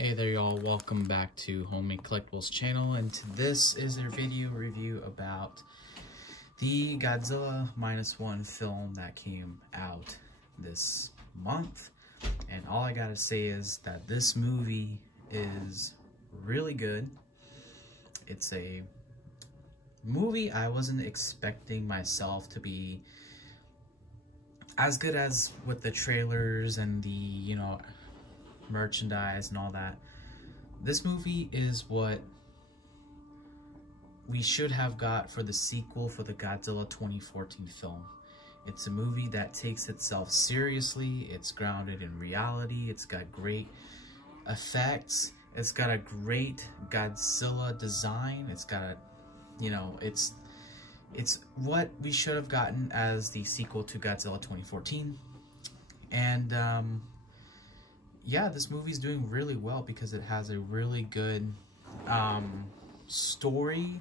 Hey there y'all, welcome back to Homemade Collectibles channel, and this is a video review about the Godzilla -1 film that came out this month. And all I gotta say is that this movie is really good. It's a movie I wasn't expecting myself to be as good as with the trailers and the, merchandise and all that. This movie is what we should have got for the sequel for the Godzilla 2014 film. It's a movie that takes itself seriously, it's grounded in reality, it's got great effects, it's got a great Godzilla design, it's got a, it's what we should have gotten as the sequel to Godzilla 2014. And yeah, this movie's doing really well because it has a really good story.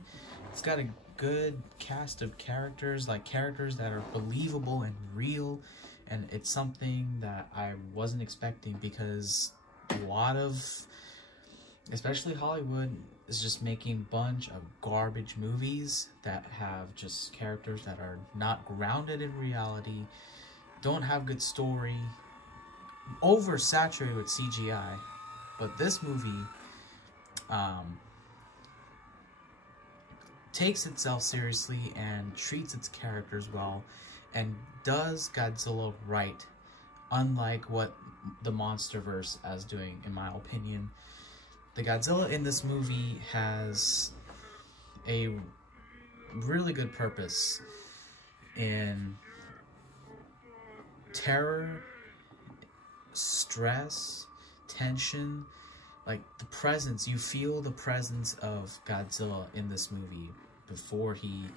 It's got a good cast of characters, like characters that are believable and real, and it's something that I wasn't expecting because a lot of, especially Hollywood, is just making a bunch of garbage movies that have just characters that are not grounded in reality, don't have good story, oversaturated with CGI. But this movie takes itself seriously and treats its characters well and does Godzilla right, unlike what the MonsterVerse is doing, in my opinion. The Godzilla in this movie has a really good purpose in terror, stress, tension, like the presence. You feel the presence of Godzilla in this movie before he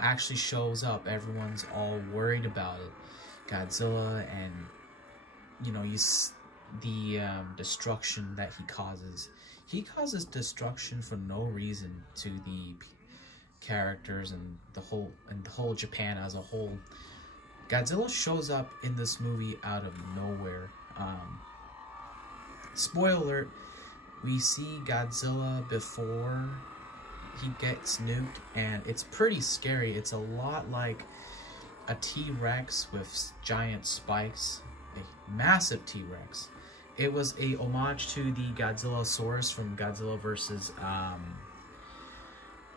actually shows up. Everyone's all worried about it, Godzilla, and the destruction that he causes. He causes destruction for no reason to the characters and the whole Japan as a whole. Godzilla shows up in this movie out of nowhere. Spoiler alert, we see Godzilla before he gets nuked, and it's pretty scary. It's a lot like a T-Rex with giant spikes, a massive T-Rex. It was a homage to the Godzillasaurus from Godzilla vs.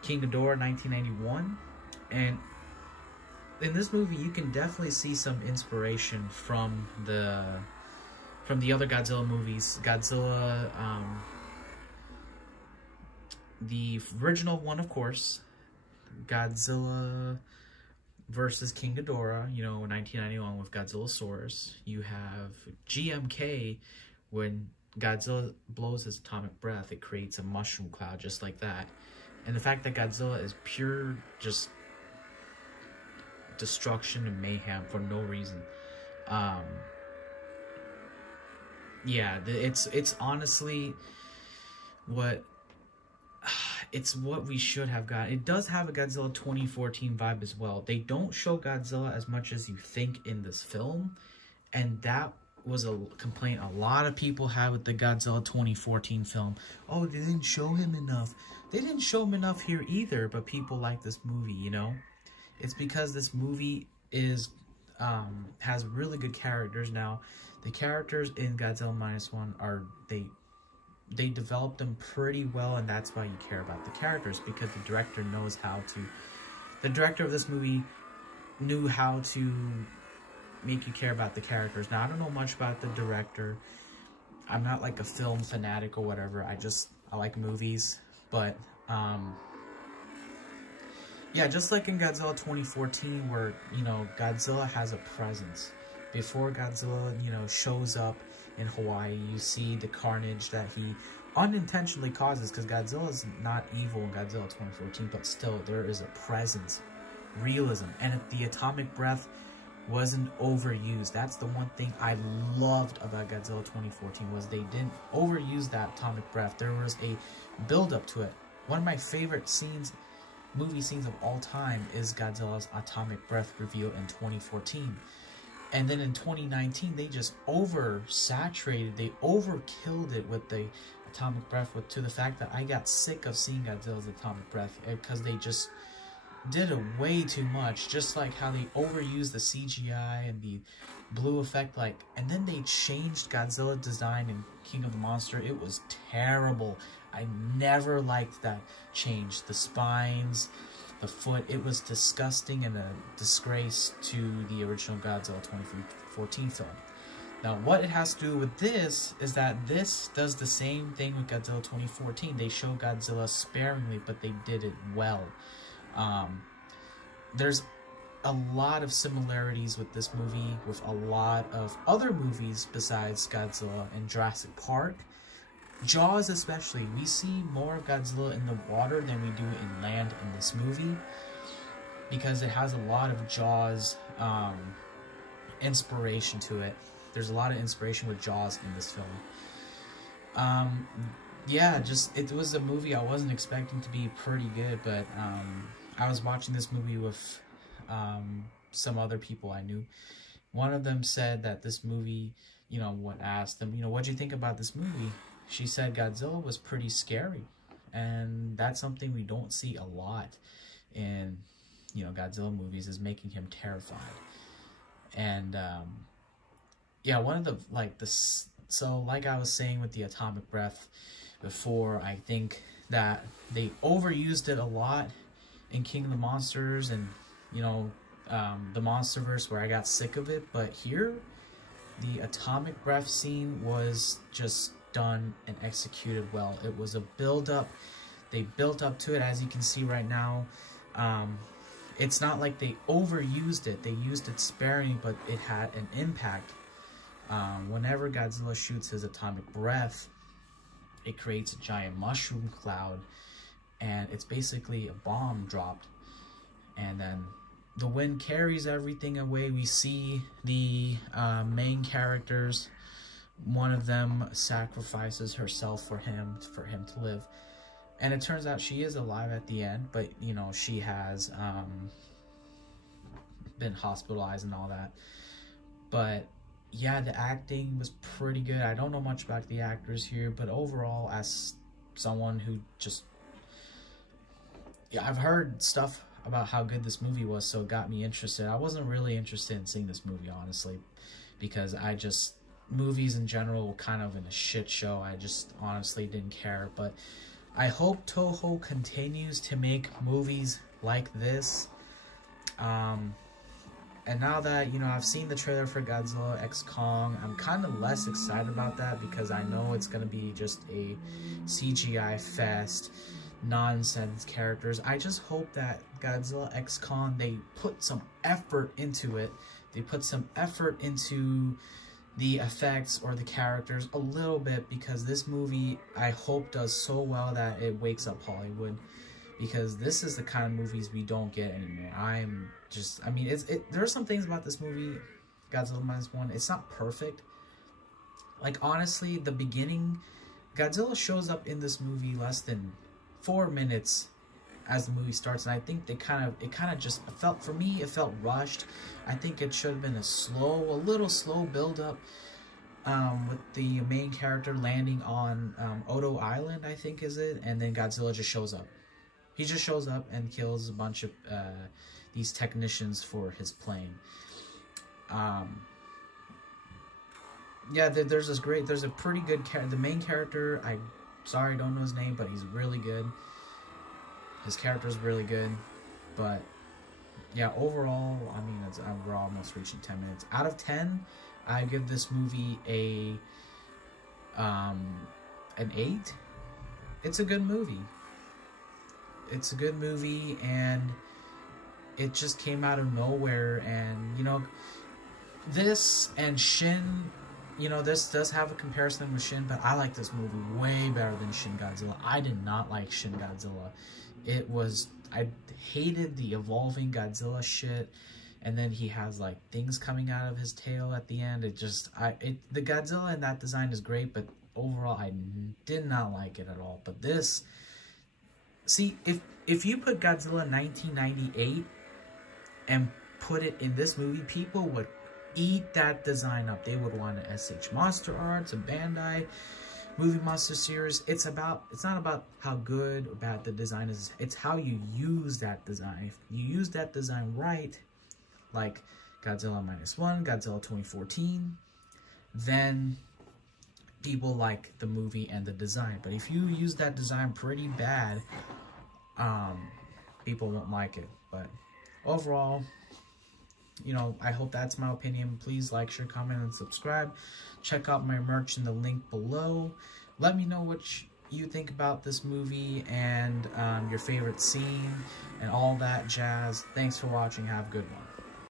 King Ghidorah 1991, and in this movie, you can definitely see some inspiration from the other Godzilla movies. Godzilla, the original one, of course, Godzilla versus King Ghidorah, 1991 with Godzillasaurus. You have GMK, when Godzilla blows his atomic breath, it creates a mushroom cloud just like that. And the fact that Godzilla is pure just destruction and mayhem for no reason. Yeah, it's honestly what we should have got. It does have a Godzilla 2014 vibe as well. They don't show Godzilla as much as you think in this film, and that was a complaint a lot of people had with the Godzilla 2014 film. Oh, they didn't show him enough. They didn't show him enough here either, but people like this movie, It's because this movie is has really good characters. Now, the characters in Godzilla -1 are they developed them pretty well, and that's why you care about the characters, because the director knows how to. The director of this movie knew how to make you care about the characters. Now, I don't know much about the director. I'm not like a film fanatic or whatever. I like movies, but yeah, just like in Godzilla 2014, where, Godzilla has a presence. Before Godzilla, shows up in Hawaii, you see the carnage that he unintentionally causes, because Godzilla is not evil in Godzilla 2014, but still, there is a presence, realism, and the atomic breath wasn't overused. That's the one thing I loved about Godzilla 2014, was they didn't overuse that atomic breath. There was a build-up to it. One of my favorite movie scenes of all time is Godzilla's atomic breath reveal in 2014. And then in 2019, they just oversaturated, they overkilled it with the atomic breath, to the fact that I got sick of seeing Godzilla's atomic breath, because they just did it way too much. Just like how they overused the CGI and the blue effect, and then they changed Godzilla design in King of the Monster. It was terrible. I never liked that change. The spines, the foot, it was disgusting and a disgrace to the original Godzilla 2014 film. Now, what it has to do with this is that this does the same thing with Godzilla 2014. They show Godzilla sparingly, but they did it well. There's a lot of similarities with this movie, with a lot of other movies besides Godzilla and Jurassic Park. Jaws especially, we see more of Godzilla in the water than we do in land in this movie, because it has a lot of Jaws inspiration to it. There's a lot of inspiration with Jaws in this film. Yeah, it was a movie I wasn't expecting to be pretty good, but I was watching this movie with some other people I knew. One of them said that this movie, asked them, what'd you think about this movie? She said Godzilla was pretty scary, and that's something we don't see a lot in, Godzilla movies, is making him terrified. And, yeah, one of the, so like I was saying with the atomic breath before, I think that they overused it a lot in King of the Monsters and, the Monsterverse, where I got sick of it. But here, the atomic breath scene was just done and executed well. It was a build-up. They built up to it, as you can see right now. It's not like they overused it. They used it sparingly, but it had an impact. Whenever Godzilla shoots his atomic breath, it creates a giant mushroom cloud, and it's basically a bomb dropped. And then the wind carries everything away. We see the main characters. One of them sacrifices herself for him to live. And it turns out she is alive at the end, but, she has been hospitalized and all that. But, yeah, the acting was pretty good. I don't know much about the actors here, but overall, as someone who just... Yeah, I've heard stuff about how good this movie was, so it got me interested. I wasn't really interested in seeing this movie, honestly, because movies in general were kind of in a shit show. I just honestly didn't care. But I hope Toho continues to make movies like this. And now that, I've seen the trailer for Godzilla X Kong, I'm kind of less excited about that, because I know it's going to be just a CGI fest, nonsense characters. I just hope that Godzilla X Kong, they put some effort into it. They put some effort into the effects or the characters a little bit, because this movie, I hope, does so well that it wakes up Hollywood, because this is the kind of movies we don't get anymore. There are some things about this movie, Godzilla -1, it's not perfect. Honestly, the beginning, Godzilla shows up in this movie less than 4 minutes as the movie starts, and I think it kind of just felt, for me, it felt rushed. I think it should have been a little slow build up, with the main character landing on Odo Island, I think is it, and then Godzilla just shows up. He just shows up and kills a bunch of these technicians for his plane. Yeah, there's a pretty good the main character, I don't know his name, but he's really good. His character's really good. But yeah, overall, we're almost reaching 10 minutes. Out of 10, I give this movie an 8. It's a good movie. It's a good movie, and it just came out of nowhere. And, this and Shin, this does have a comparison with Shin, but I like this movie way better than Shin Godzilla. I did not like Shin Godzilla. I hated the evolving Godzilla shit, and then he has, things coming out of his tail at the end. The Godzilla in that design is great, but overall, I did not like it at all. But this, see, if you put Godzilla 1998 and put it in this movie, people would eat that design up. They would want an SH Monster Arts, a Bandai Movie Monster series. It's not about how good or bad the design is. It's how you use that design. If you use that design right, like Godzilla -1, Godzilla 2014, then people like the movie and the design. But if you use that design pretty bad, people won't like it. But overall, you know, I hope that's my opinion. Please like, share, comment, and subscribe. Check out my merch in the link below. Let me know what you think about this movie and your favorite scene and all that jazz. Thanks for watching. Have a good one.